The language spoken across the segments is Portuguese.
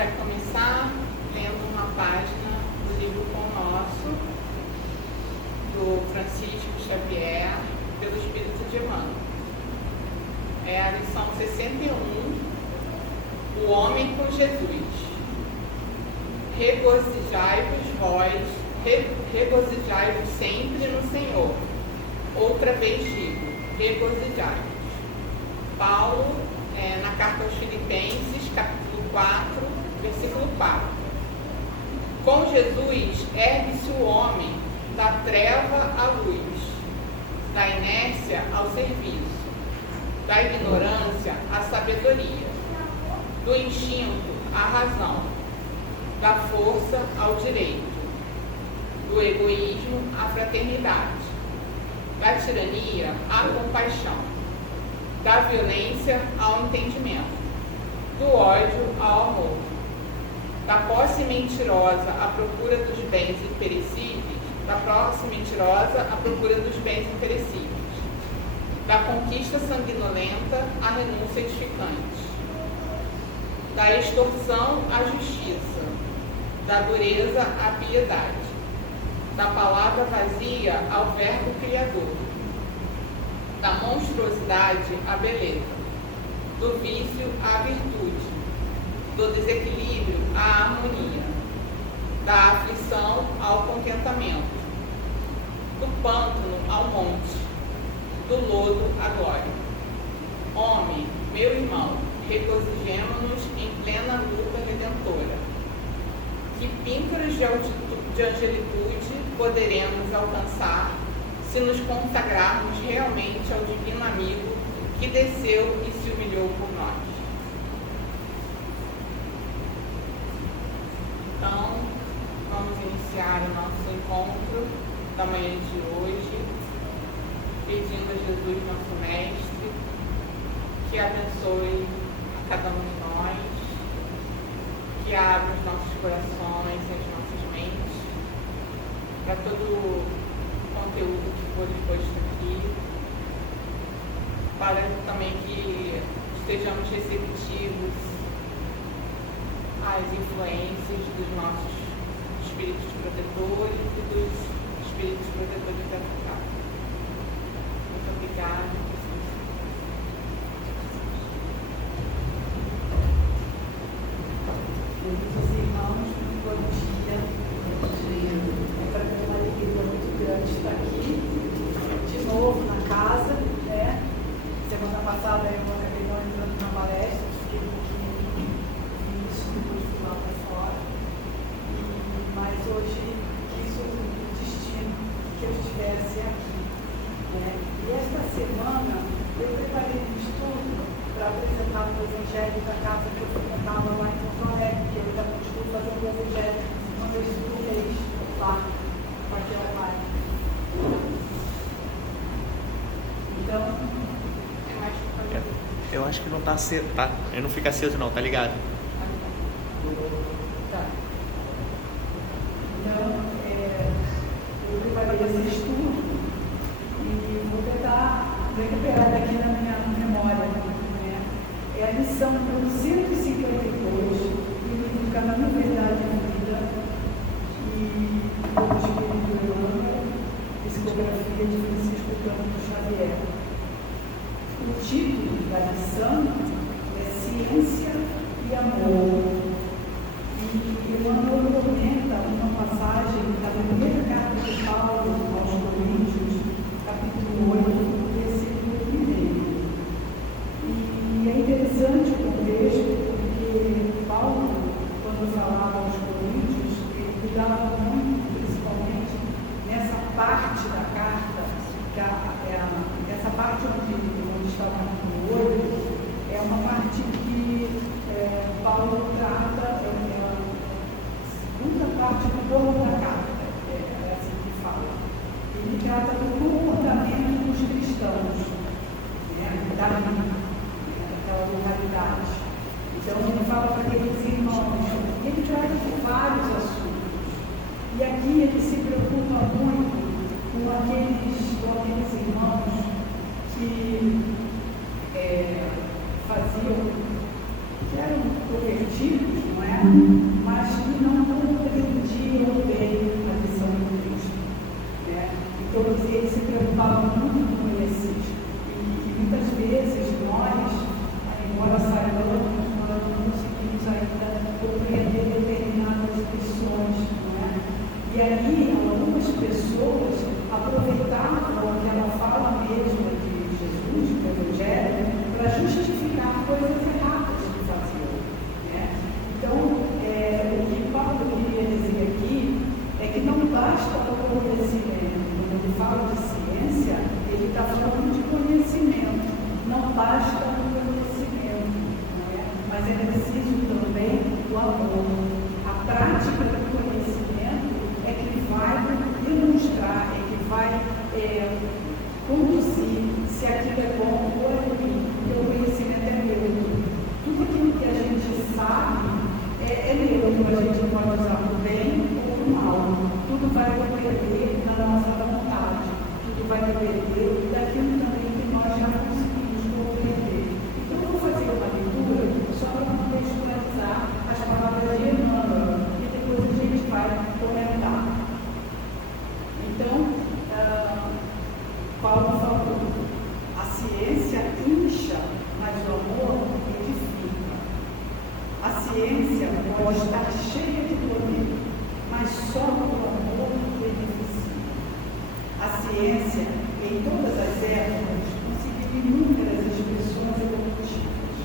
vai começar lendo uma página do livro Pão Nosso, do Francisco Xavier, pelo Espírito de Emmanuel. É a lição 61, O Homem com Jesus. Regozijai-vos sempre no Senhor. Outra vez digo, regozijai-vos. Paulo, na carta aos Filipenses, capítulo 4, versículo 4. Com Jesus ergue-se o homem da treva à luz, da inércia ao serviço, da ignorância à sabedoria, do instinto à razão, da força ao direito, do egoísmo à fraternidade, da tirania à compaixão, da violência ao entendimento, do ódio ao amor, da posse mentirosa à procura dos bens imperecíveis, da posse mentirosa à procura dos bens imperecíveis, da conquista sanguinolenta à renúncia edificante, da extorsão à justiça, da dureza à piedade, da palavra vazia ao verbo criador, da monstruosidade à beleza, do vício à virtude, do desequilíbrio à harmonia, da aflição ao contentamento, do pântano ao monte, do lodo à glória. Homem, meu irmão, regozijemo-nos em plena luta redentora. Que píncaros de angelitude poderemos alcançar se nos consagrarmos realmente ao divino amigo que desceu e se humilhou por nós. Então, vamos iniciar o nosso encontro da manhã de hoje, pedindo a Jesus, nosso Mestre, que abençoe a cada um de nós, que abra os nossos corações e as nossas mentes para todo o conteúdo que for exposto aqui, para também que estejamos receptivos às influências dos nossos espíritos protetores e dos espíritos protetores dessa casa. Muito obrigada. Queridos irmãos, muito bom dia. É para mim uma alegria muito grande estar aqui, de novo na casa, né? Semana passada eu acabei não entrando na palestra, fiquei um pouquinho isso, depois fui lá para fora. Mas hoje quis o destino que eu estivesse aqui, né? E esta semana eu preparei um estudo para apresentar o Evangelho da casa que eu frequentava lá em Porto Alegre, que eu ainda continuo fazendo o Evangelho uma vez por mês lá, com aquela live. Então, eu acho que não tá aceso, tá? Ele não fica aceso não, tá ligado? tá. Então, eu preparei esse estudo e vou tentar recuperar daqui na minha memória, né? É a lição 152 do livro Caminho, Verdade e Vida, e do Espírito Emmanuel, psicografia de Francisco Cândido Xavier. O título da lição é Ciência e Amor. E Emmanuel comenta uma passagem da primeira carta de Paulo aos Coríntios, capítulo 8, versículo 1. E é interessante o contexto, porque Paulo, quando falava aos Coríntios, ele cuidava muito, principalmente nessa parte da carta, essa parte onde está o capítulo 8, é uma parte que Paulo trata, a segunda parte do corpo da carta, é assim que fala. Ele trata do comportamento dos cristãos, né, daquela localidade. Então, ele fala para aqueles irmãos, ele trata de vários assuntos. E aqui ele se preocupa muito com aqueles irmãos que eram convertidos, não é? mas que não compreendiam bem a lição do Cristo. Então ele se preocupava muito com esses. E muitas vezes nós, embora saibamos, nós não conseguimos ainda compreender determinadas lições. E aí algumas pessoas aproveitavam aquela fala mesma de Jesus, do Evangelho, para justificar coisas erradas que faziam. Então, o que Paulo queria dizer aqui é que não basta o conhecimento. Quando ele fala de ciência, ele está falando de conhecimento. Não basta o conhecimento, mas é preciso também o amor. A prática do conhecimento é que vai demonstrar, é que vai conduzir se aquilo é bom ou é ruim, porque o conhecimento é neutro. Tudo aquilo que a gente sabe é neutro, a gente pode usar para o bem ou para o mal. Tudo vai depender da nossa vontade, tudo vai depender daquilo também que nós já conseguimos compreender. Então, eu vou fazer uma leitura só para contextualizar as palavras de Emmanuel, e depois a gente vai comentar. Então, Paulo falou, a ciência incha, mas o amor edifica. A ciência pode estar cheia de poder, mas só o amor edifica. A ciência, em todas as épocas, conseguiu inúmeras expressões evolutivas,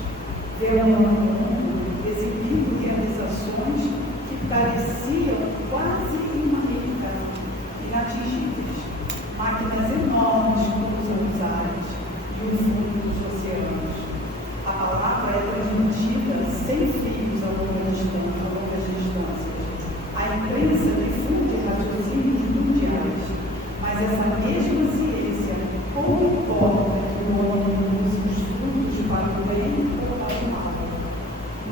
vendo no mundo exibindo realizações que pareciam quase inatingíveis. Máquinas enormes cruzam os ares e o fundo dos oceanos. A palavra é transmitida sem fios a longas distâncias. A imprensa difunde raciocínios mundiais, mas essa mesma ciência pouco importa que o homem use os frutos para o bem ou para o mal.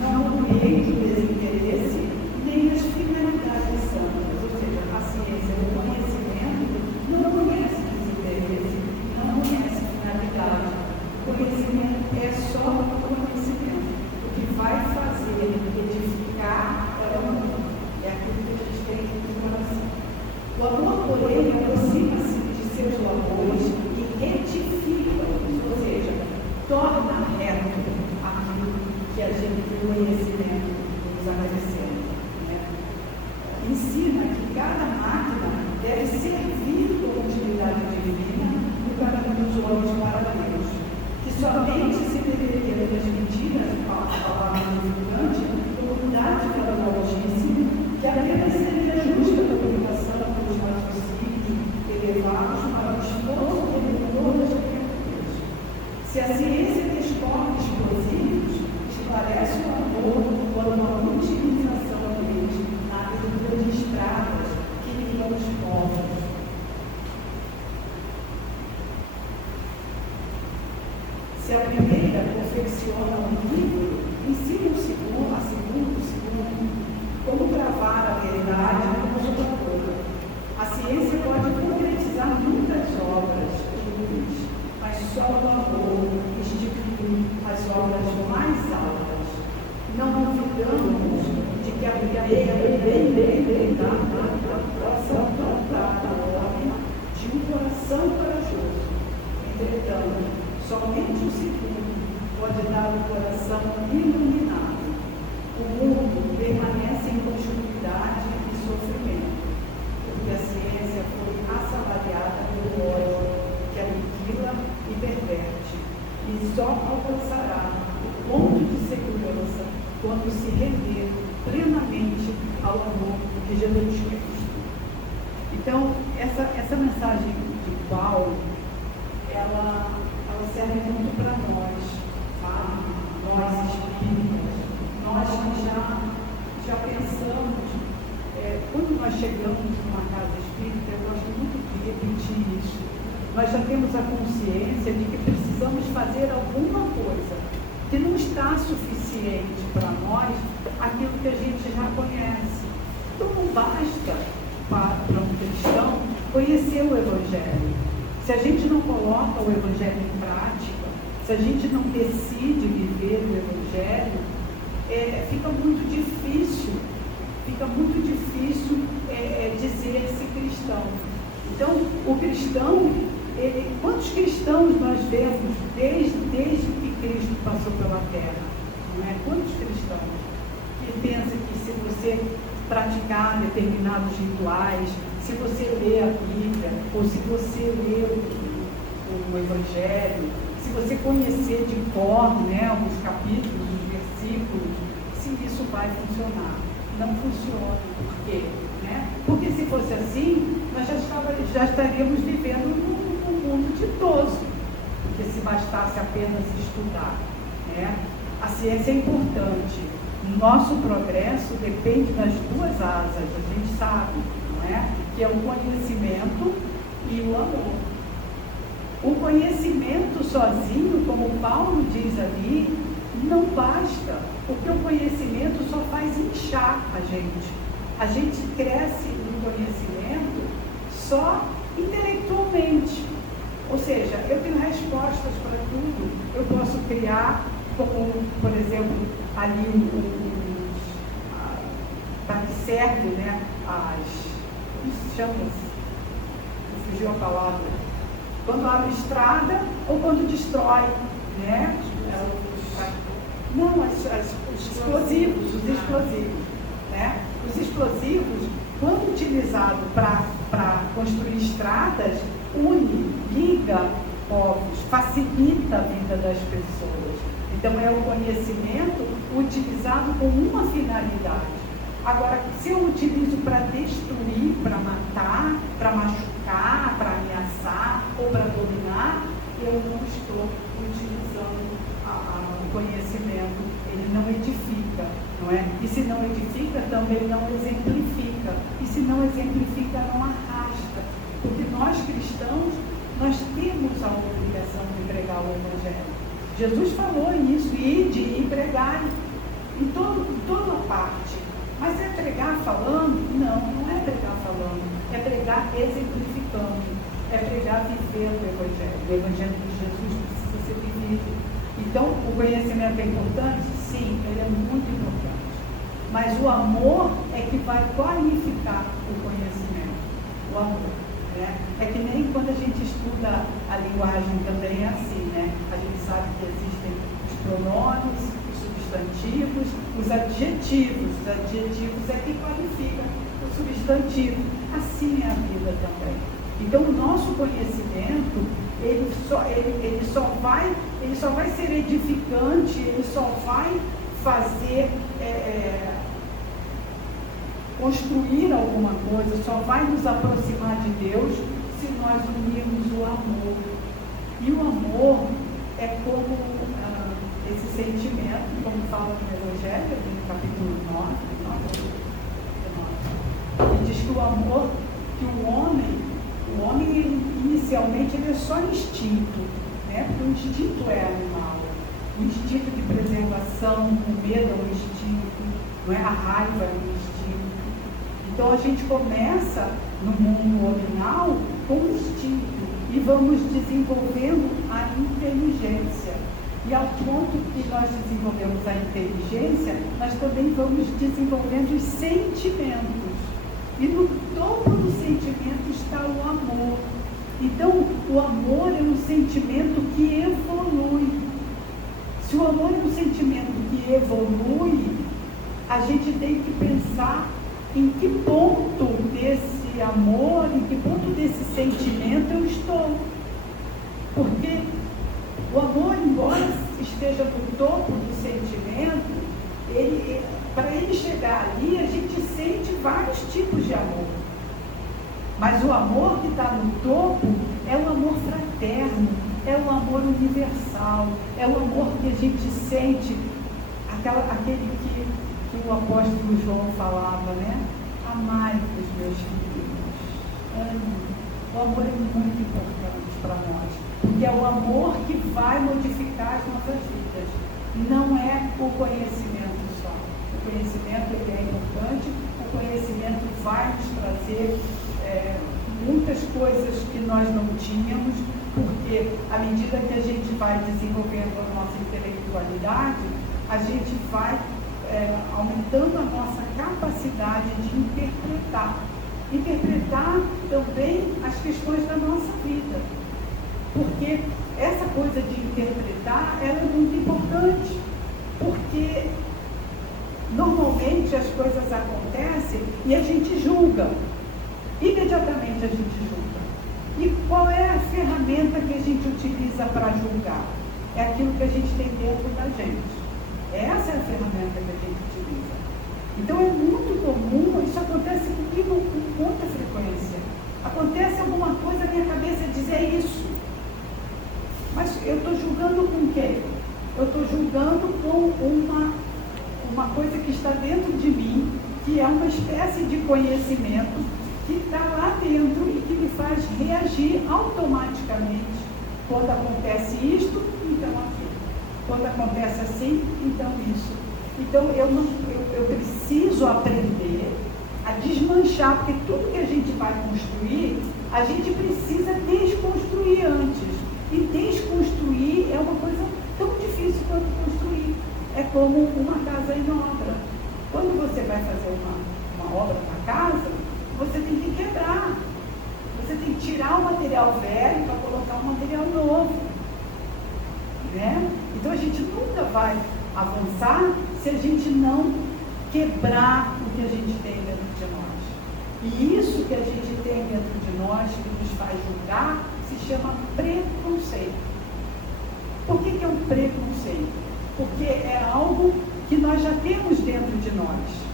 Não compreende o desinteresse nem as finalidades santas, ou seja, a ciência do conhecimento não conhece desinteresse, não conhece finalidade. O conhecimento é só o conhecimento. O que vai fazer edificar é o amor. É aquilo que a gente tem no coração. O amor, porém, aproxima-se de seus labores e retifica-os, ou seja, torna reto aquilo que a gente tem conhecimento nos agradecendo. Ensina que cada máquina deve servir como utilidade divina no caminho dos homens para Deus, que somente se deveria transmitir a palavra edificante como dádiva do Altíssimo, que apenas seria justa a comunicação dos raciocínios elevados para o esforço redentor das criaturas. Se a ciência descobre explosivos, esclarece o amor quando a utilização deles na abertura de estradas que ligam os povos. Se a primeira confecciona um livro, ensina a segundo como gravar a verdade no computador. A ciência pode concretizar muitas obras ruins, mas só o amor institui as obras mais altas. Não duvidamos de que a primeira possa dotar o homem de um coração corajoso. Entretanto, somente o segundo pode dar um coração iluminado. O mundo permanece em continuidade e sofrimento, porque a ciência foi assalariada pelo ódio que aniquila e perverte, e só alcançará o ponto de segurança quando se render plenamente ao amor de Jesus Cristo. Então, essa mensagem de Paulo, ela serve muito para nós, sabe? Nós espíritas, nós que já pensamos, quando nós chegamos numa casa espírita, eu gosto muito de repetir isso, nós já temos a consciência de que precisamos fazer alguma coisa, que não está suficiente para nós aquilo que a gente já conhece. Então não basta para um cristão conhecer o Evangelho. Se a gente não coloca o Evangelho em prática, se a gente não decide viver o Evangelho, fica muito difícil fica muito difícil dizer-se cristão. Então, o cristão, quantos cristãos nós vemos desde que Cristo passou pela terra? Não é? Quantos cristãos que pensam que se você praticar determinados rituais, se você ler a Bíblia, ou se você ler o Evangelho, se você conhecer de cor, né, os capítulos, os versículos, se isso vai funcionar. Não funciona. Por quê? Né? Porque se fosse assim, nós já estaríamos vivendo num mundo ditoso. Porque se bastasse apenas estudar. Né? A ciência é importante. Nosso progresso depende das duas asas, a gente sabe, não é? Que é o conhecimento e o amor. O conhecimento sozinho, como Paulo diz ali, não basta, porque o conhecimento só faz inchar a gente. A gente cresce no conhecimento só intelectualmente. Ou seja, eu tenho respostas para tudo. Eu posso criar, como, por exemplo, ali para que serve, né, como se chama? Fugiu a palavra. Quando abre estrada ou quando destrói, né? Não, os explosivos, né? Os explosivos, quando utilizados para construir estradas, une, liga povos, facilita a vida das pessoas. Então é o conhecimento utilizado com uma finalidade. Agora, se eu utilizo para destruir, para matar, para machucar, para ameaçar ou para dominar, eu não estou utilizando o conhecimento. Ele não edifica, não é? E se não edifica, também não exemplifica. E se não exemplifica, não arrasta. Porque nós cristãos, nós temos a obrigação de pregar o Evangelho. Jesus falou isso, ide e pregar em toda parte. Mas é pregar falando? Não é pregar falando. É pregar exemplificando. É pregar vivendo o Evangelho. O Evangelho de Jesus precisa ser vivido. Então, o conhecimento é importante? Sim, ele é muito importante. Mas o amor é que vai qualificar o conhecimento. O amor. Né? É que nem quando a gente estuda a linguagem também é assim, né? A gente sabe que existem os pronomes, os substantivos, os adjetivos. Os adjetivos é que qualificam o substantivo. Assim é a vida também. Então, o nosso conhecimento, ele só vai ser edificante, ele só vai fazer construir alguma coisa, só vai nos aproximar de Deus se nós unirmos o amor. E o amor é como esse sentimento, como fala no Evangelho, no capítulo 9, ele diz que o amor, que o homem ele, inicialmente ele é só instinto, né? Porque o instinto é animal, o instinto de preservação, o medo é um instinto, não é? A raiva é um instinto. Então a gente começa no mundo ordinal com o instinto e vamos desenvolvendo a inteligência. E ao ponto que nós desenvolvemos a inteligência, nós também vamos desenvolvendo os sentimentos. E no topo do sentimento está o amor. Então, o amor é um sentimento que evolui. Se o amor é um sentimento que evolui, a gente tem que pensar em que ponto desse amor, em que ponto desse sentimento eu estou. Porque o amor, embora esteja no topo do sentimento, para ele chegar ali, a gente sente vários tipos de amor. Mas o amor que está no topo é o amor fraterno, é o amor universal, é o amor que a gente sente, aquele que o apóstolo João falava, né? Amai os meus filhos. O amor é muito importante para nós, porque é o amor que vai modificar as nossas vidas. Não é o conhecimento só. O conhecimento ele é importante, o conhecimento vai nos trazer muitas coisas que nós não tínhamos, porque à medida que a gente vai desenvolvendo a nossa intelectualidade, a gente vai aumentando a nossa capacidade de interpretar. Interpretar também as questões da nossa vida. Porque essa coisa de interpretar, ela é muito importante. Porque normalmente as coisas acontecem e a gente julga. Imediatamente a gente julga. E qual é a ferramenta que a gente utiliza para julgar? É aquilo que a gente tem dentro da gente. Essa é a ferramenta que a gente utiliza. Então é muito comum, isso acontece comigo com muita frequência. Acontece alguma coisa na minha cabeça dizer isso. Mas eu estou julgando com quem? Eu estou julgando com uma coisa que está dentro de mim, que é uma espécie de conhecimento que está lá dentro e que me faz reagir automaticamente. Quando acontece isto, então aquilo. Quando acontece assim, então isso. Então eu preciso aprender a desmanchar, porque tudo que a gente vai construir, a gente precisa desconstruir antes. E desconstruir é uma coisa tão difícil quanto construir. É como uma casa em obra. Quando você vai fazer uma obra na casa, você tem que quebrar. Você tem que tirar o material velho para colocar um material novo. Né? Então a gente nunca vai avançar se a gente não quebrar o que a gente tem dentro de nós. E isso que a gente tem dentro de nós, que nos faz julgar, se chama preconceito. Por que é um preconceito? Porque é algo que nós já temos dentro de nós.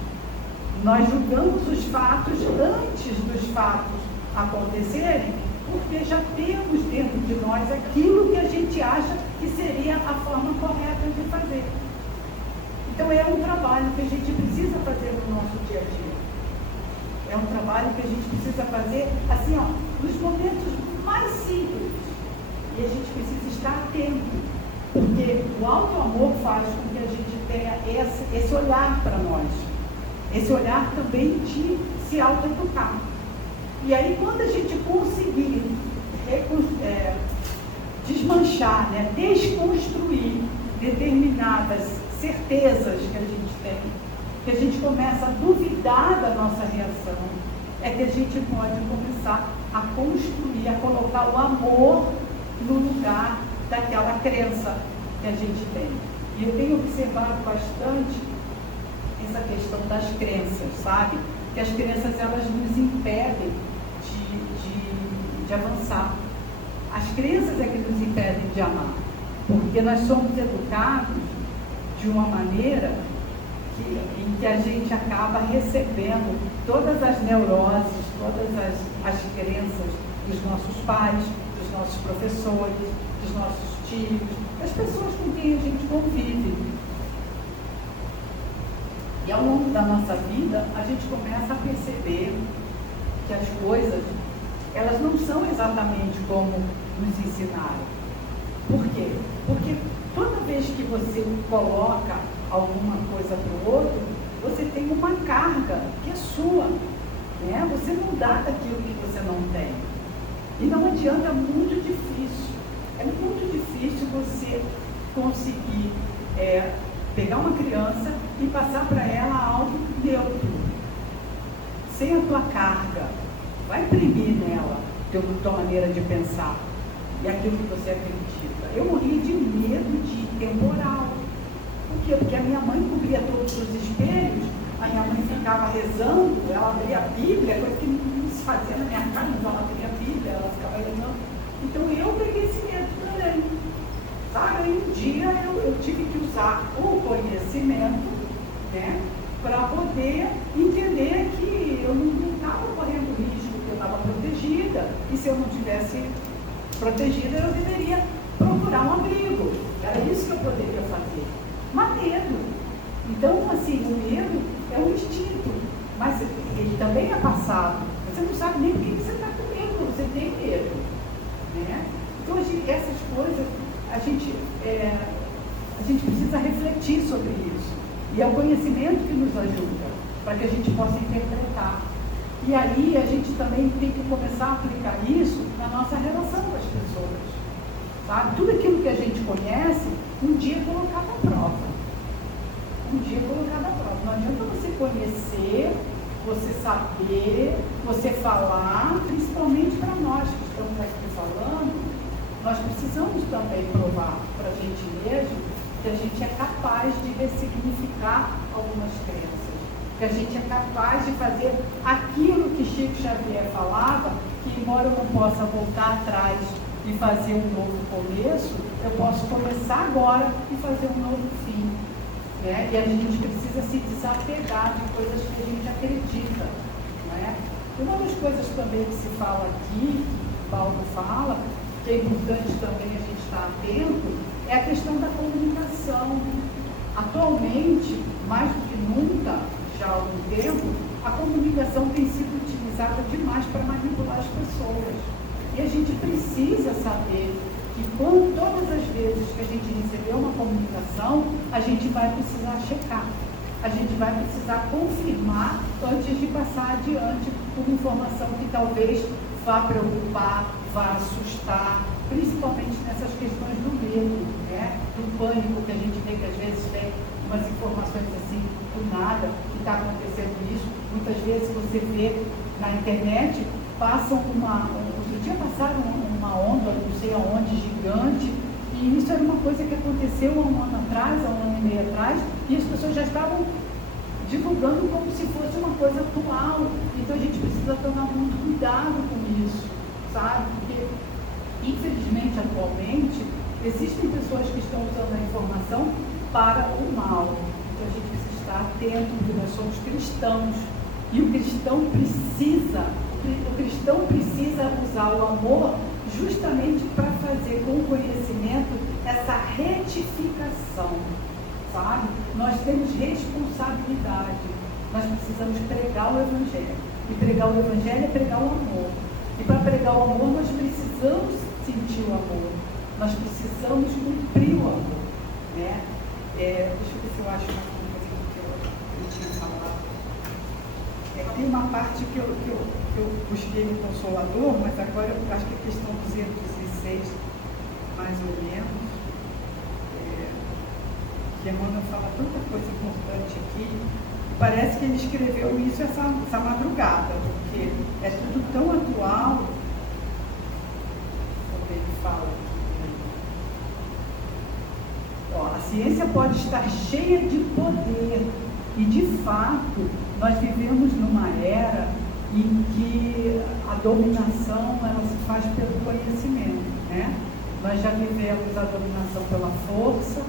Nós julgamos os fatos antes dos fatos acontecerem, porque já temos dentro de nós aquilo que a gente acha que seria a forma correta de fazer. Então é um trabalho que a gente precisa fazer no nosso dia a dia. É um trabalho que a gente precisa fazer, assim, nos momentos mais simples. E a gente precisa estar atento, porque o auto-amor faz com que a gente tenha esse olhar para nós. Esse olhar também de se auto-educar. E aí, quando a gente conseguir desmanchar, né, desconstruir determinadas certezas que a gente tem, que a gente começa a duvidar da nossa reação, é que a gente pode começar a construir, a colocar o amor no lugar daquela crença que a gente tem. E eu tenho observado bastante essa questão das crenças, sabe? Que as crenças, elas nos impedem de avançar. As crenças é que nos impedem de amar, porque nós somos educados de uma maneira em que a gente acaba recebendo todas as neuroses, todas as crenças dos nossos pais, dos nossos professores, dos nossos tios, das pessoas com quem a gente convive. E ao longo da nossa vida, a gente começa a perceber que as coisas, elas não são exatamente como nos ensinaram. Por quê? Porque toda vez que você coloca alguma coisa para o outro, você tem uma carga que é sua. Né? Você não dá daquilo que você não tem. E não adianta, é muito difícil. É muito difícil você conseguir pegar uma criança e passar para ela algo neutro, sem a tua carga. Vai imprimir nela a tua maneira de pensar e aquilo que você acredita. Eu morri de medo de temporal. Por quê? Porque a minha mãe cobria todos os espelhos, a minha mãe ficava rezando, ela abria a Bíblia, coisa que não se fazia na minha casa, então ela abria a Bíblia, ela ficava rezando. Então eu peguei esse medo também. Sabe? Aí um dia eu tive que usar o conhecimento, né, para poder entender que eu não estava correndo risco, que eu estava protegida, e se eu não tivesse protegida, eu deveria procurar um abrigo. Era isso que eu poderia fazer. Mas medo. Então, assim, o medo é um instinto, mas ele também é passado. Você não sabe nem por que você está com medo, você tem medo. Né? Então, essas coisas, a gente precisa refletir sobre isso. E é o conhecimento que nos ajuda, para que a gente possa interpretar. E aí a gente também tem que começar a aplicar isso na nossa relação com as pessoas. Sabe? Tudo aquilo que a gente conhece, um dia colocar para prova. um dia colocado à prova. Não adianta você conhecer, você saber, você falar, principalmente para nós que estamos aqui falando, nós precisamos também provar para a gente mesmo que a gente é capaz de ressignificar algumas crenças, que a gente é capaz de fazer aquilo que Chico Xavier falava, que embora eu não possa voltar atrás e fazer um novo começo, eu posso começar agora e fazer um novo fim. Né? E a gente precisa se desapegar de coisas que a gente acredita. Não é? Uma das coisas também que se fala aqui, que Paulo fala, que é importante também a gente estar atento, é a questão da comunicação. Atualmente, mais do que nunca, já há algum tempo, a comunicação tem sido utilizada demais para manipular as pessoas. E a gente precisa saber que todas as vezes que a gente receber uma comunicação, a gente vai precisar checar. A gente vai precisar confirmar antes de passar adiante uma informação que talvez vá preocupar, vá assustar, principalmente nessas questões do medo, né? Do pânico, que a gente vê que às vezes tem umas informações assim, do nada, que está acontecendo isso. Muitas vezes você vê na internet, outro dia passaram uma onda, não sei aonde, gigante, e isso era uma coisa que aconteceu há um ano atrás, há um ano e meio atrás, e as pessoas já estavam divulgando como se fosse uma coisa atual. Então a gente precisa tomar muito cuidado com isso, sabe? Porque, infelizmente, atualmente, existem pessoas que estão usando a informação para o mal. Então a gente precisa estar atento, porque nós somos cristãos. E o cristão precisa usar o amor justamente para fazer com o conhecimento essa retificação, sabe? Nós temos responsabilidade, nós precisamos pregar o Evangelho. E pregar o Evangelho é pregar o amor. E para pregar o amor, nós precisamos sentir o amor, nós precisamos cumprir o amor, né? Deixa eu ver se eu acho uma coisa que eu tinha falado. Tem uma parte que eu busquei no Consolador, mas agora eu acho que a questão 206, mais ou menos, que Emmanuel fala tanta coisa importante aqui, parece que ele escreveu isso essa madrugada, porque é tudo tão atual. Ele fala aqui, a ciência pode estar cheia de poder, e de fato nós vivemos numa era em que a dominação ela se faz pelo conhecimento, né? Nós já vivemos a dominação pela força,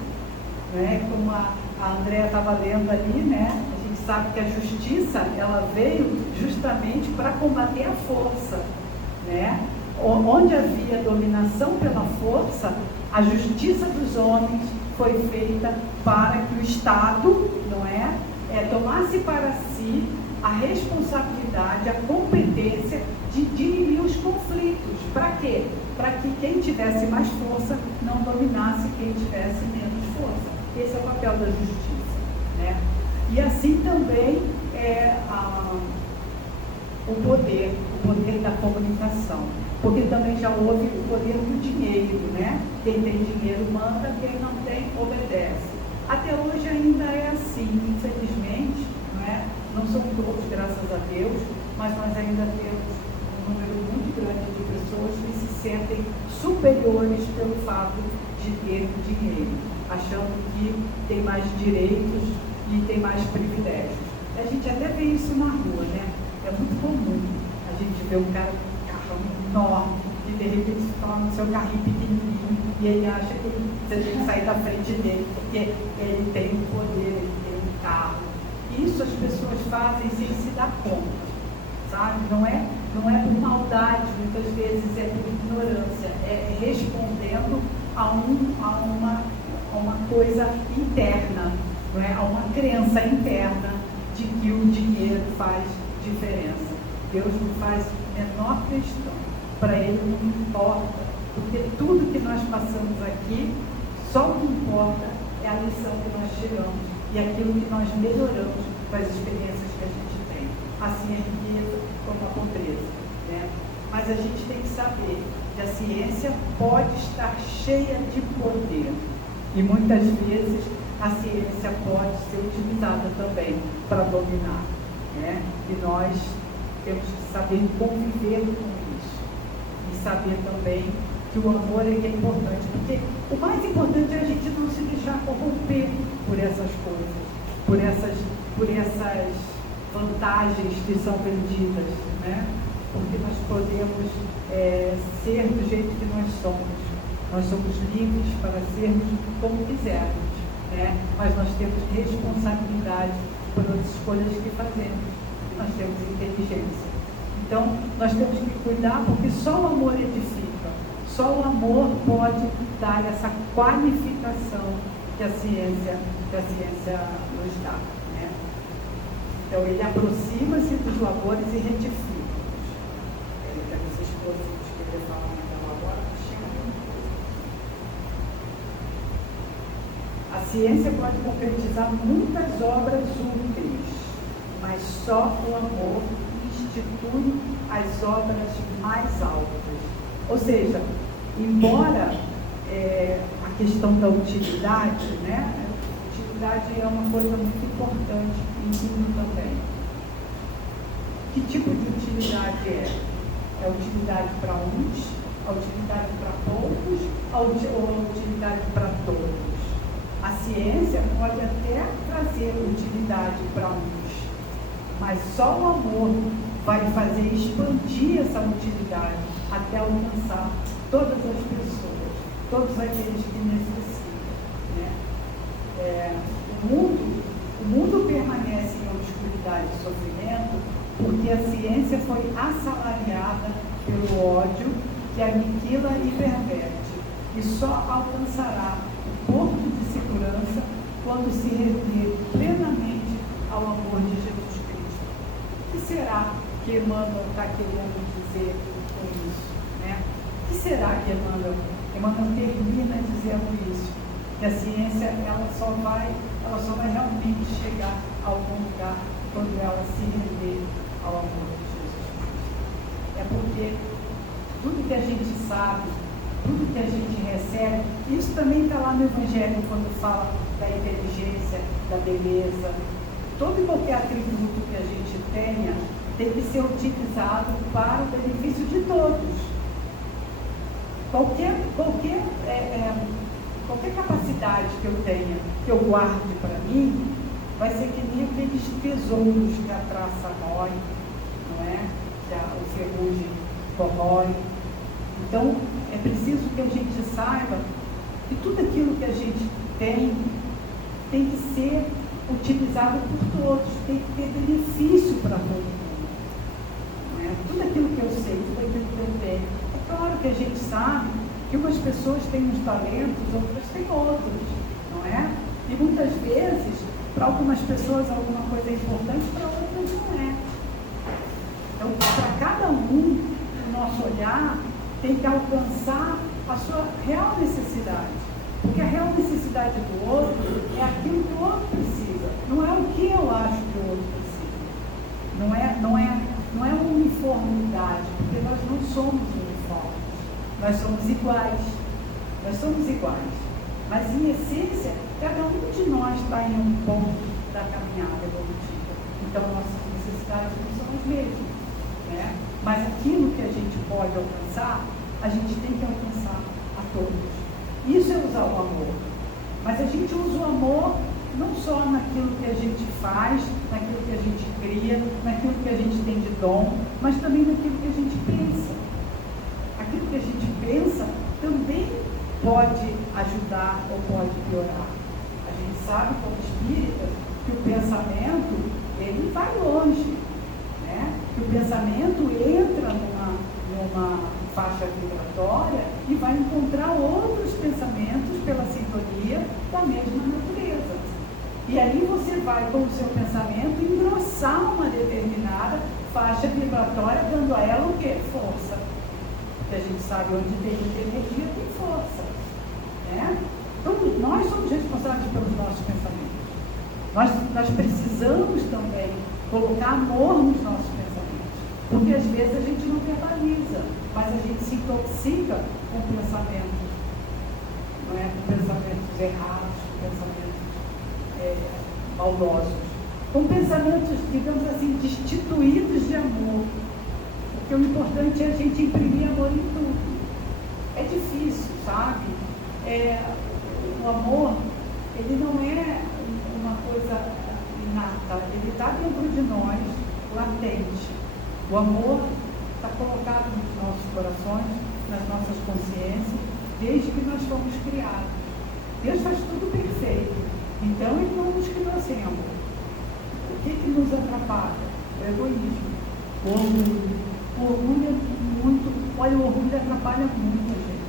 né? Como a Andréa estava lendo ali, né? A gente sabe que a justiça ela veio justamente para combater a força, né? Onde havia dominação pela força, a justiça dos homens foi feita para que o Estado, não é, tomasse para si a responsabilidade, a competência de dirimir os conflitos. Para quê? Para que quem tivesse mais força não dominasse quem tivesse menos força. Esse é o papel da justiça, né? E assim também o poder da comunicação. Porque também já houve o poder do dinheiro, né? Quem tem dinheiro manda, quem não tem obedece. Até hoje ainda é assim, infelizmente, não é? Não são todos, graças a Deus, mas nós ainda temos um número muito grande de pessoas que se sentem superiores pelo fato de ter dinheiro, achando que tem mais direitos e tem mais privilégios. A gente até vê isso na rua, né? É muito comum a gente ver um cara com um carrão enorme e de repente se toma no seu carrinho pequenininho e ele acha que você tem que sair da frente dele porque ele tem o poder, ele tem um carro. Isso as pessoas fazem sem se dar conta, sabe? Não é por maldade, muitas vezes é por ignorância, é respondendo a uma coisa interna, não é? A uma crença interna de que o dinheiro faz diferença. Deus não faz a menor questão, para Ele não importa, porque tudo que nós passamos aqui, só o que importa é a lição que nós tiramos e aquilo que nós melhoramos com as experiências que a gente tem, assim a riqueza como a pobreza, né? Mas a gente tem que saber que a ciência pode estar cheia de poder e muitas vezes a ciência pode ser utilizada também para dominar, né? E nós temos que saber conviver com isso e saber também que o amor é importante, porque o mais importante é a gente não se deixar corromper por essas coisas, por essas vantagens que são vendidas, né? Porque nós podemos ser do jeito que nós somos. Nós somos livres para sermos como quisermos, né? Mas nós temos responsabilidade pelas escolhas que fazemos. Nós temos inteligência. Então, nós temos que cuidar, porque só o amor edifica. Só o amor pode dar essa qualificação que a ciência nos dá, né? Então, ele aproxima-se dos labores e retifica-os. Ele tem esses conceitos que ele fala naquela hora. A ciência pode concretizar muitas obras úteis, mas só o amor institui as obras mais altas. Ou seja, embora a questão da utilidade, né? A utilidade é uma coisa muito importante em tudo também. Que tipo de utilidade é? É utilidade para uns, a utilidade para poucos, ou a utilidade para todos? A ciência pode até trazer utilidade para uns, mas só o amor vai fazer expandir essa utilidade até alcançar todas as pessoas, todos aqueles que necessitam, né? O mundo permanece em obscuridade e sofrimento porque a ciência foi assalariada pelo ódio que aniquila e perverte, e só alcançará o porto de segurança quando se render plenamente ao amor de Jesus Cristo. O que será que Emmanuel está querendo dizer com isso, né? O que será que Emmanuel termina dizendo isso? Que a ciência ela só vai realmente chegar a algum lugar quando ela se render ao amor de Jesus Cristo. É porque tudo que a gente sabe, tudo que a gente recebe, isso também está lá no Evangelho quando fala da inteligência, da beleza. Todo e qualquer atributo que a gente tenha tem que ser utilizado para o benefício de todos. Qualquer capacidade que eu tenha, que eu guarde para mim, vai ser que nem aqueles tesouros que a traça rói, não é? Que o ferrugem corrói. Então, é preciso que a gente saiba que tudo aquilo que a gente tem que ser utilizado por todos, tem que ter benefício para todo mundo. Não é? Tudo aquilo que eu sei, tudo aquilo que eu tenho. É claro que a gente sabe que umas pessoas têm uns talentos, outras têm outros, não é? E muitas vezes, para algumas pessoas alguma coisa é importante, para outras não é. Então, para cada um, o nosso olhar tem que alcançar a sua real necessidade. Porque a real necessidade do outro é aquilo que o outro precisa, não é o que eu acho que o outro precisa. Não é uniformidade, porque nós não somos uniformes, nós somos iguais. Nós somos iguais. Mas em essência, cada um de nós está em um ponto da caminhada evolutiva. Então nossas necessidades não são as mesmas, né? Mas aquilo que a gente pode alcançar, a gente tem que alcançar a todos. Isso é usar o amor. Mas a gente usa o amor não só naquilo que a gente faz, naquilo que a gente cria, naquilo que a gente tem de dom, mas também naquilo que a gente pensa. Aquilo que a gente pensa também pode ajudar ou pode piorar. A gente sabe, como espírita, que o pensamento, ele vai longe, né? Que o pensamento entra numa faixa vibratória e vai encontrar outros pensamentos pela sintonia da mesma natureza. E aí você vai, com o seu pensamento, engrossar uma determinada faixa vibratória, dando a ela o quê? Força. Porque a gente sabe onde tem muita energia, tem força. Né? Então, nós somos responsáveis pelos nossos pensamentos. Nós precisamos também colocar amor nos nossos pensamentos. Porque às vezes a gente não verbaliza, mas a gente se intoxica com pensamentos, não é? Com pensamentos errados, com pensamentos maldosos, com pensamentos, digamos assim, destituídos de amor. Porque o importante é a gente imprimir amor em tudo. É difícil, sabe? O amor, ele não é uma coisa inata, ele está dentro de nós, latente. O amor está colocado nos nossos corações, nas nossas consciências, desde que nós fomos criados. Deus faz tudo perfeito, então Ele não nos criou sem amor. O que nos atrapalha? O egoísmo, o orgulho. O orgulho é muito... Olha, o orgulho atrapalha muito a gente.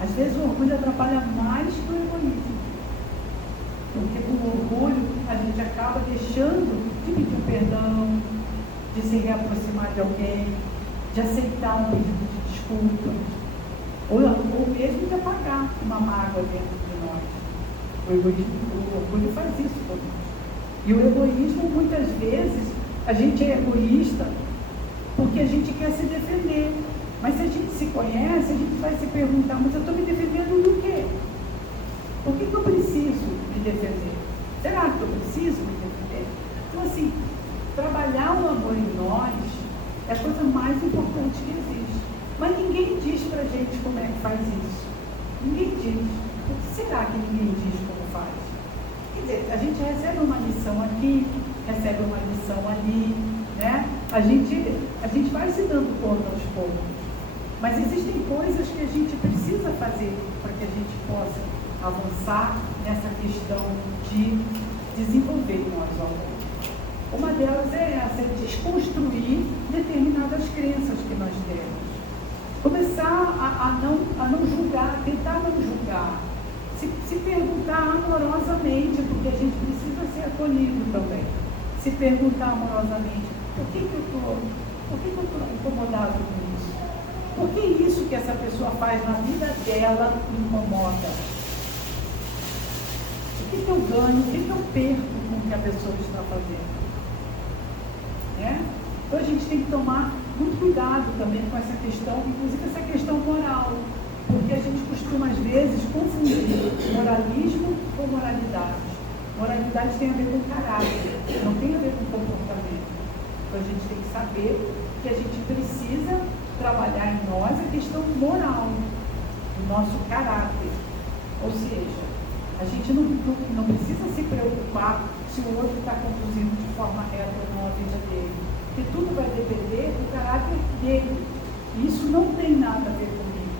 Às vezes o orgulho atrapalha mais que o egoísmo. Porque com o orgulho a gente acaba deixando de pedir perdão, de se reaproximar de alguém, de aceitar um pedido de desculpa, ou mesmo de apagar uma mágoa dentro de nós. O orgulho faz isso conosco. E o egoísmo, muitas vezes, a gente é egoísta porque a gente quer se defender. Mas se a gente se conhece, a gente vai se perguntar, mas eu estou me defendendo do quê? Por que eu preciso me defender? Será que eu preciso me defender? Então, assim, trabalhar o amor em nós é a coisa mais importante que existe. Mas ninguém diz pra gente como é que faz isso. Ninguém diz. Por que será que ninguém diz como faz? Quer dizer, a gente recebe uma lição aqui, recebe uma lição ali, né? A gente vai se dando conta aos poucos. Mas existem coisas que a gente precisa fazer para que a gente possa avançar nessa questão de desenvolver em nós o amor. Uma delas é essa, é desconstruir determinadas crenças que nós temos. Começar a não julgar, tentar não julgar. Se perguntar amorosamente, porque a gente precisa ser acolhido também. Se perguntar amorosamente, por que eu estou incomodado com isso? Por que isso que essa pessoa faz na vida dela me incomoda? O que eu ganho, o que eu perco com o que a pessoa está fazendo? Então a gente tem que tomar muito cuidado também com essa questão, inclusive essa questão moral, porque a gente costuma às vezes confundir moralismo com moralidade. Moralidade tem a ver com caráter, não tem a ver com comportamento. Então a gente tem que saber que a gente precisa trabalhar em nós a questão moral, do nosso caráter. Ou seja, a gente não precisa se preocupar se o outro está conduzindo de forma reta ou não a vida dele, porque tudo vai depender do caráter dele. E isso não tem nada a ver comigo.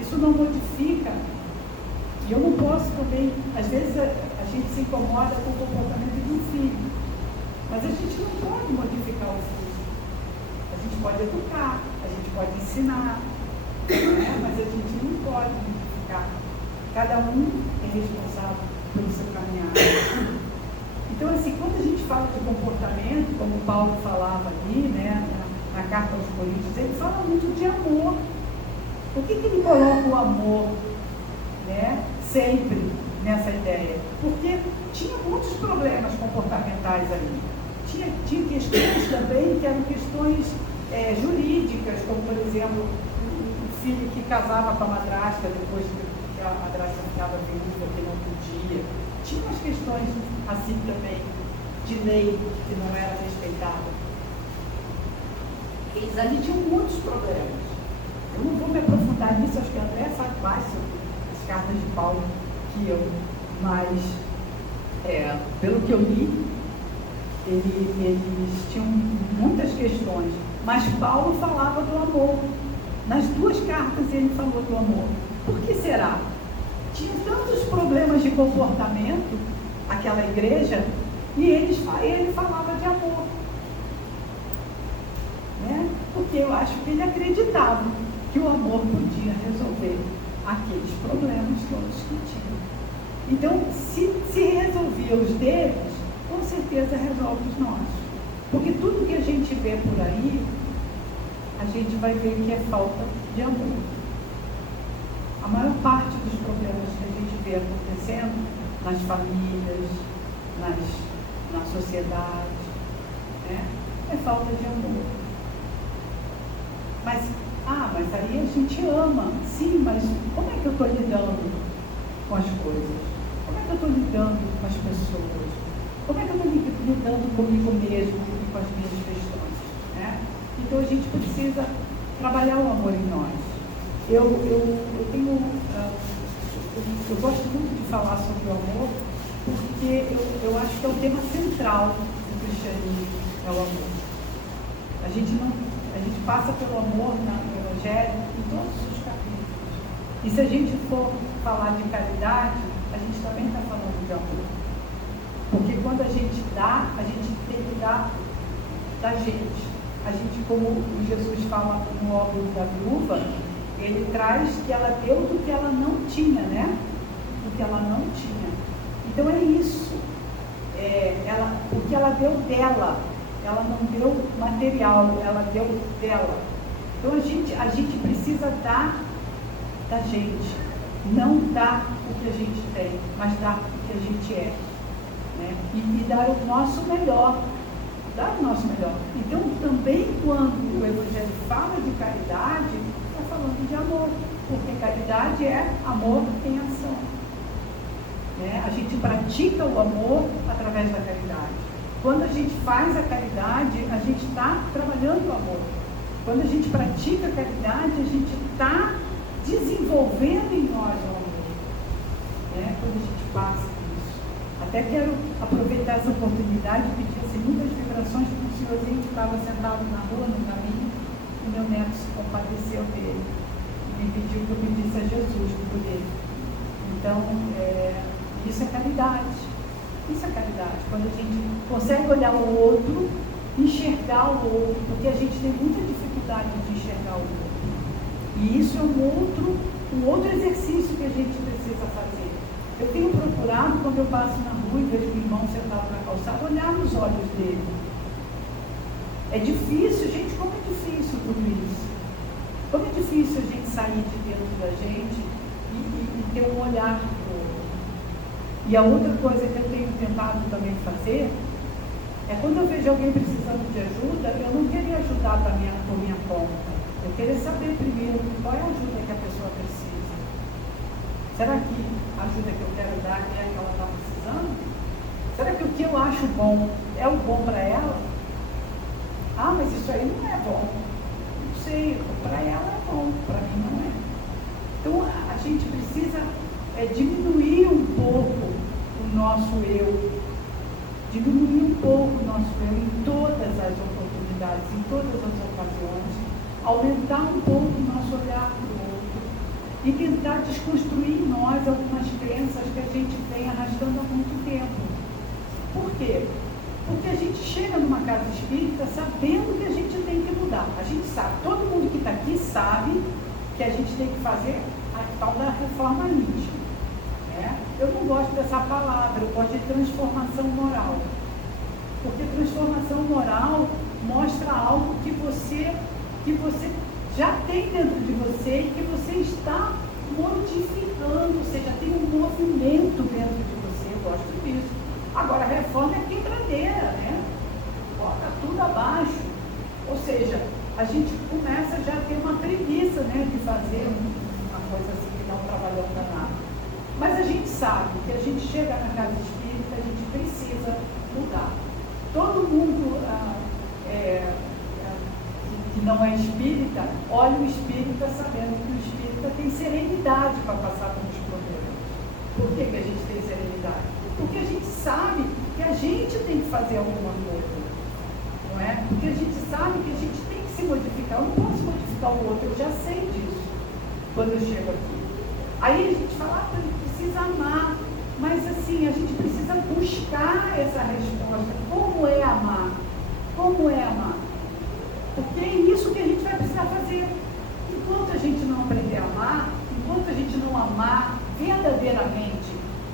Isso não modifica. E eu não posso também, às vezes a gente se incomoda com o comportamento de um filho, mas a gente não pode modificar o filho. A gente pode educar, a gente pode ensinar, mas a gente não pode modificar. Cada um é responsável pelo seu caminhar. Então, assim, quando a gente fala de comportamento, como Paulo falava ali, na carta aos Coríntios, ele fala muito de amor. Por que ele coloca o amor, sempre nessa ideia? Porque tinha muitos problemas comportamentais ali. Tinha questões também que eram questões jurídicas, como, por exemplo, o filho que casava com a madrasta depois que a madrasta ficava viúva, que não podia. Tinha umas questões assim também, de lei, que não era respeitada. Eles ali tinham muitos problemas. Eu não vou me aprofundar nisso, acho que André sabe mais sobre as cartas de Paulo que eu, mas pelo que eu li, eles tinham muitas questões, mas Paulo falava do amor. Nas duas cartas ele falou do amor. Por que será? Tinha tantos problemas de comportamento, aquela igreja, e ele falava de amor. Porque eu acho que ele acreditava que o amor podia resolver aqueles problemas todos que tinham. Então, se resolvia os deles, com certeza resolve os nossos. Porque tudo que a gente vê por aí, a gente vai ver que é falta de amor. A maior parte dos problemas que a gente vê acontecendo nas famílias, na sociedade, é falta de amor. Mas aí a gente ama. Sim, mas como é que eu estou lidando com as coisas? Como é que eu estou lidando com as pessoas? Como é que eu estou lidando comigo mesmo e com as minhas questões? Né? Então a gente precisa trabalhar o amor em nós. Eu gosto muito de falar sobre o amor, porque eu acho que é o tema central do cristianismo, é o amor. A gente passa pelo amor no Evangelho em todos os capítulos. E se a gente for falar de caridade, a gente também está falando de amor. Porque quando a gente dá, a gente tem que dar da gente. A gente, como Jesus fala no óbvio da viúva, ele traz que ela deu do que ela não tinha, né? Do que ela não tinha. Então é isso. O que ela deu dela, ela não deu material, ela deu dela. Então a gente precisa dar da gente, não dar o que a gente tem, mas dar o que a gente é, né? E dar o nosso melhor, dar o nosso melhor. Então também quando o Evangelho fala de caridade, está falando de amor, porque caridade é amor em ação, né? A gente pratica o amor através da caridade. Quando a gente faz a caridade, a gente está trabalhando o amor. Quando a gente pratica a caridade, a gente está desenvolvendo em nós o amor, né? Quando a gente passa por isso. Até quero aproveitar essa oportunidade e pedir assim, muitas vibrações para um senhorzinho que estava sentado na rua, no caminho, e meu neto se compadeceu dele. Me pediu que eu pedisse a Jesus por ele. Então, isso é caridade. Isso é caridade. Quando a gente consegue olhar o outro, enxergar o outro, porque a gente tem muita dificuldade de enxergar o outro. E isso é um outro exercício que a gente precisa fazer. Eu tenho procurado, quando eu passo na rua e vejo o irmão sentado na calçada, olhar nos olhos dele. É difícil, gente, como é difícil tudo isso. Como é difícil a gente sair de dentro da gente e ter um olhar para o outro. E a outra coisa que eu tenho tentado também fazer é quando eu vejo alguém precisando de ajuda, eu não queria ajudar por minha conta. Eu queria saber primeiro qual é a ajuda que a pessoa precisa. Será que a ajuda que eu quero dar é a que ela está precisando? Será que o que eu acho bom é o bom para ela? Ah, mas isso aí não é bom. Não sei, para ela é bom, para mim não é. Então a gente precisa diminuir um pouco o nosso eu. Diminuir um pouco o nosso eu em todas as oportunidades, em todas as ocasiões. Aumentar um pouco o nosso olhar para o outro e tentar desconstruir em nós algumas crenças que a gente vem arrastando há muito tempo. Por quê? Porque a gente chega numa casa espírita sabendo que a gente tem que mudar. A gente sabe, todo mundo que está aqui sabe que a gente tem que fazer a tal da reforma íntima. Né? Eu não gosto dessa palavra, eu gosto de transformação moral. Porque transformação moral mostra algo que você já tem dentro de você e que você está modificando, ou seja, tem um movimento dentro de você. Eu gosto disso. Agora, a reforma é quebradeira, né? Bota tudo abaixo. Ou seja, a gente começa já a ter uma preguiça, né, de fazer uma coisa assim que dá um trabalhão danado. Mas a gente sabe que a gente chega na casa espírita, a gente precisa mudar. Todo mundo que não é espírita, olha o espírita sabendo que o espírita tem serenidade para passar pelos problemas. Por que a gente tem serenidade? Porque a gente sabe que a gente tem que fazer alguma coisa, não é? Porque a gente sabe que a gente tem que se modificar. Eu não posso modificar o outro, eu já sei disso quando eu chego aqui. Aí a gente fala, a gente precisa amar, mas assim, a gente precisa buscar essa resposta. Como é amar? Como é amar? Porque é isso que a gente vai precisar fazer. Enquanto a gente não aprender a amar, enquanto a gente não amar verdadeiramente,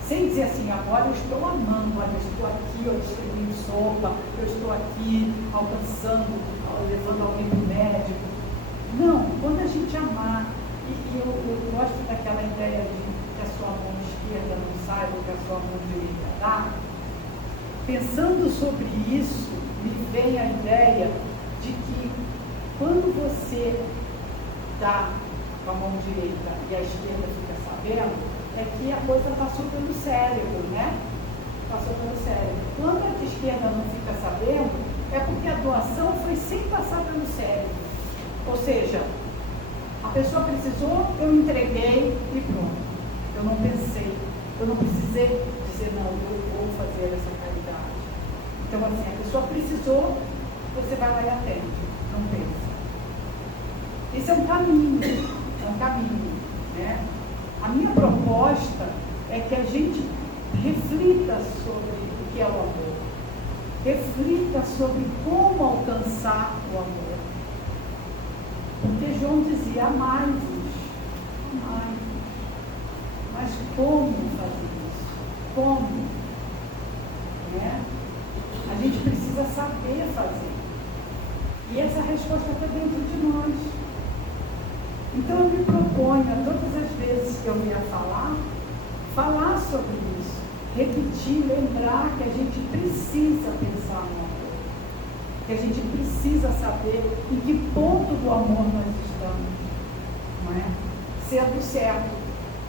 sem dizer assim, agora eu estou amando, olha, eu estou aqui, eu distribuindo sopa, eu estou aqui alcançando, levando alguém para o médico. Não, quando a gente amar, e eu gosto daquela ideia de que a sua mão esquerda não saiba o que a sua mão direita dá, pensando sobre isso, me vem a ideia de que quando você dá com a mão direita e a esquerda fica sabendo, é que a coisa passou pelo cérebro, né? Passou pelo cérebro. Quando a de esquerda não fica sabendo, é porque a doação foi sem passar pelo cérebro. Ou seja, a pessoa precisou, eu entreguei e pronto. Eu não pensei, eu não precisei dizer, não, eu vou fazer essa caridade. Então, assim, a pessoa precisou, você vai lá e atende, não pensa. Esse é um caminho, né? A minha proposta é que a gente reflita sobre o que é o amor. Reflita sobre como alcançar o amor. Porque João dizia, amai-vos. Mas como fazer isso? Como? Né? A gente precisa saber fazer. E essa resposta está dentro de nós. Então eu me proponho, a todas as vezes que eu vier falar sobre isso, repetir, lembrar que a gente precisa pensar no amor, que a gente precisa saber em que ponto do amor nós estamos, não é? Sendo certo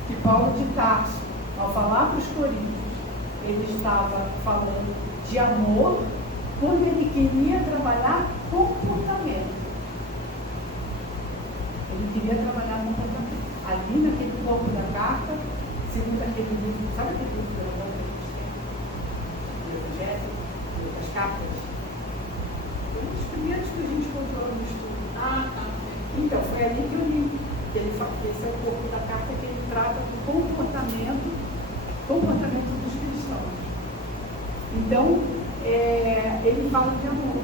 que Paulo de Tarso, ao falar para os coríntios, ele estava falando de amor quando ele queria trabalhar comportamento. Ele queria trabalhar comportamento. Ali naquele corpo da carta, segundo aquele livro, sabe aquele livro da Rosa que a gente tem? Do Evangelho, das cartas? Foi um dos primeiros que a gente encontrou no estudo. Então, foi ali que eu li. Que ele fala que esse é o corpo da carta que ele trata do comportamento dos cristãos. Então, ele fala de amor.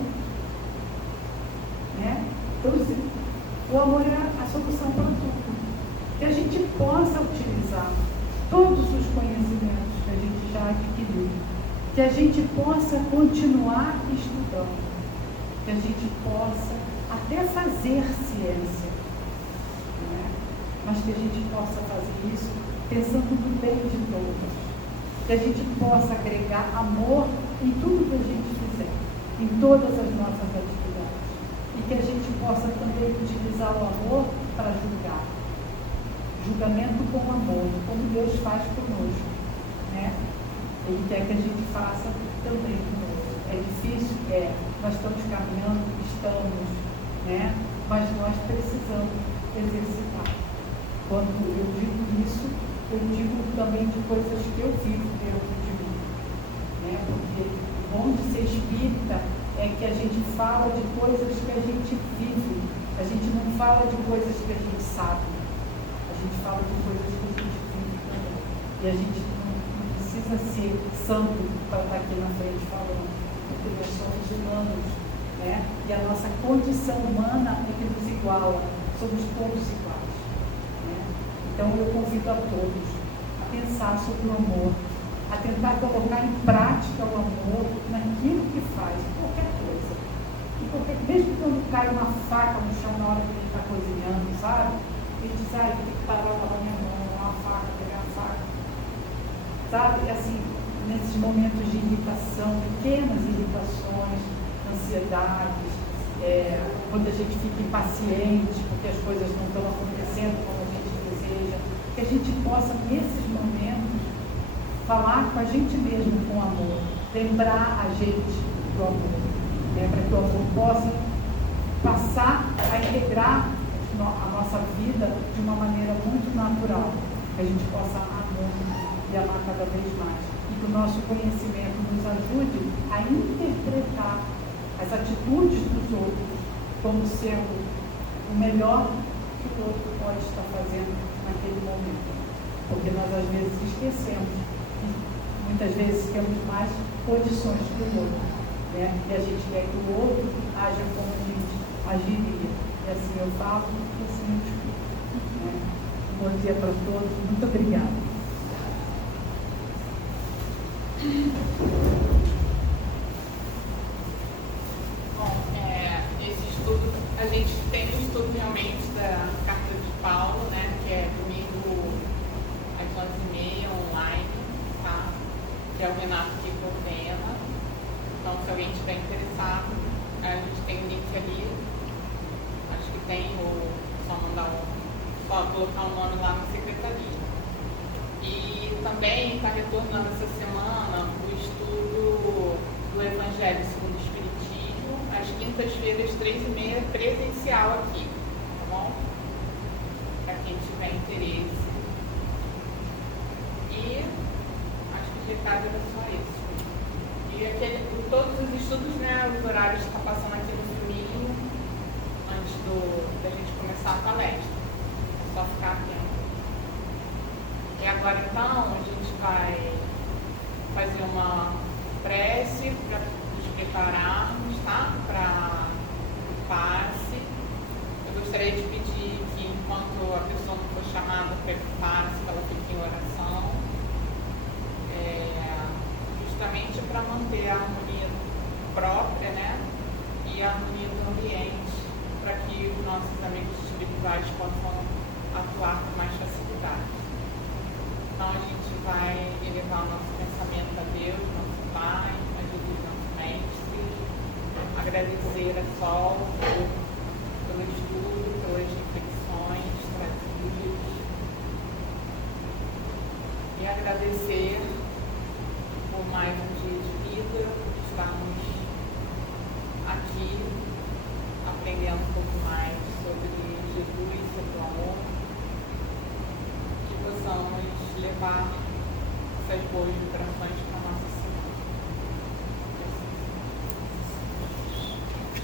Né? Então, o amor é a solução para tudo. Que a gente possa utilizar todos os conhecimentos que a gente já adquiriu. Que a gente possa continuar estudando. Que a gente possa até fazer ciência. Né? Mas que a gente possa fazer isso pensando no bem de todos. Que a gente possa agregar amor em tudo que a gente fizer. Em todas as nossas atividades. E que a gente possa também utilizar o amor para julgar. Julgamento com amor, como Deus faz conosco. Né? Ele quer que a gente faça também conosco. É difícil? Nós estamos caminhando, né? Mas nós precisamos exercitar. Quando eu digo isso, eu digo também de coisas que eu vivo dentro de mim. Né? Porque o bom de ser espírita é que a gente fala de coisas que a gente vive, a gente não fala de coisas que a gente sabe, a gente fala de coisas que a gente vive também. E a gente não precisa ser santo para estar aqui na frente falando, porque nós somos humanos, né? E a nossa condição humana é que nos iguala, somos todos iguais. Né? Então eu convido a todos a pensar sobre o amor, a tentar colocar em prática o amor naquilo que faz, qualquer coisa. Mesmo quando cai uma faca no chão na hora que ele está cozinhando, sabe? Ele diz, eu tenho que parar lá na minha mão, uma faca, pegar a faca. Sabe? Assim, nesses momentos de irritação, pequenas irritações, ansiedades, quando a gente fica impaciente, porque as coisas não estão acontecendo como a gente deseja, que a gente possa, nesses momentos, falar com a gente mesmo com amor, lembrar a gente do amor, né, para que o amor possa passar a integrar a nossa vida de uma maneira muito natural, que a gente possa amar muito e amar cada vez mais, e que o nosso conhecimento nos ajude a interpretar as atitudes dos outros como sendo o melhor que o outro pode estar fazendo naquele momento, porque nós às vezes esquecemos. Muitas vezes temos mais condições que o outro, né? E a gente quer que o outro haja como a gente agiria. E assim eu falo, e assim eu explico. Né? Bom dia para todos, muito obrigada. Bom, esse estudo, a gente tem um estudo realmente da Carta de Paulo, né? Que é domingo às 11h30 online. Que é o Renato que coordena. Então, se alguém estiver interessado, a gente tem o link ali. Acho que tem, ou só mandar só colocar o nome lá na secretaria. E também está retornando essa semana o estudo do Evangelho segundo o Espiritismo, às quintas-feiras, 3h30, presencial aqui, tá bom? Para quem tiver interesse. E acho que o recado era só isso. E todos os estudos, né, os horários estão passando aqui no filminho, antes da gente começar a palestra. É só ficar atento. E agora então a gente vai fazer uma prece para nos prepararmos, tá? Para o passe. Eu gostaria de pedir que enquanto a pessoa não for chamada para o passe, ela fique em oração. Justamente para manter a harmonia própria, né? E a harmonia do ambiente, para que os nossos amigos espirituais possam atuar com mais facilidade. Então a gente vai elevar o nosso pensamento a Deus, nosso Pai, a Jesus, nosso Mestre, agradecer a Sol pelo estudo, pelas reflexões trazidas e agradecer por mais um dia de vida, estarmos aqui aprendendo um pouco mais sobre Jesus, sobre o amor, que possamos levar essas boas vibrações para